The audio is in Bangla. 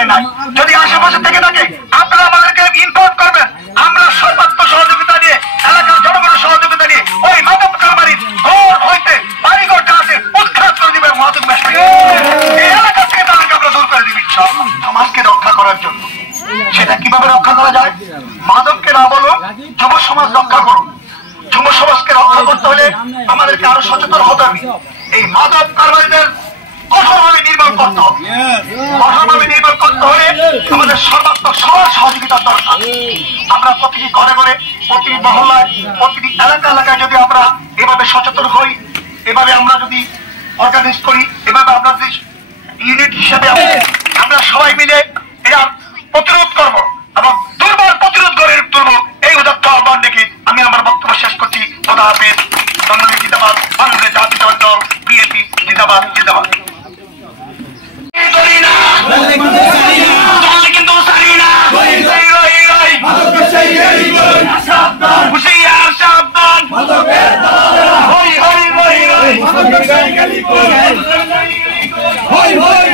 এখানে নাই। যদি আশেপাশে থেকে থাকে আপনারা আমাদেরকে ইনফর্ম করবেন, আমরা সর্বাত্মক সহযোগিতা দিয়ে, এলাকার জনগণের সহযোগিতা দিয়ে ওই মাদক কারবারির ঘর হইতে বাড়িঘরটা আছে উৎখাত করে দিবে। মাদক ব্যবসায়ী এই এলাকা থেকে তাদেরকে আমরা দূর করে দিবি সমাজকে রক্ষা করার জন্য। সেটা কিভাবে রক্ষা করা যায়? মাদককে না বলুন, যুব সমাজ রক্ষা করুন। যুব সমাজকে রক্ষা করতে হলে আমাদেরকে আরো সচেতন হতে হবে। এই মাদক কারবারিদের কঠোরভাবে নির্মূল করতে হবে। কঠোরভাবে নির্মূল করতে হলে আমাদের সর্বাত্মক সবার সহযোগিতার দরকার। আমরা প্রতিটি ঘরে ঘরে, প্রতিটি মহল্লায়, প্রতিটি এলাকায় যদি আমরা এভাবে সচেতন হই, এভাবে আমরা যদি অর্গানাইজ করি, এভাবে আমরা যদি ইউনিট হিসেবে আমরা সবাই মিলে এটা প্রতিরোধ করব এবং দুর্বল প্রতিরোধ করে তুলব, এই উদাত্ত আহ্বান রেখে আমি আমার বক্তব্য শেষ করছি। খোদা হাফেজ। বাংলাদেশ জিন্দাবাদ, বাংলাদেশ জাতীয়তাবাদী দল বিএনপি জিন্দাবাদ জিন্দাবাদ। Hoi hoi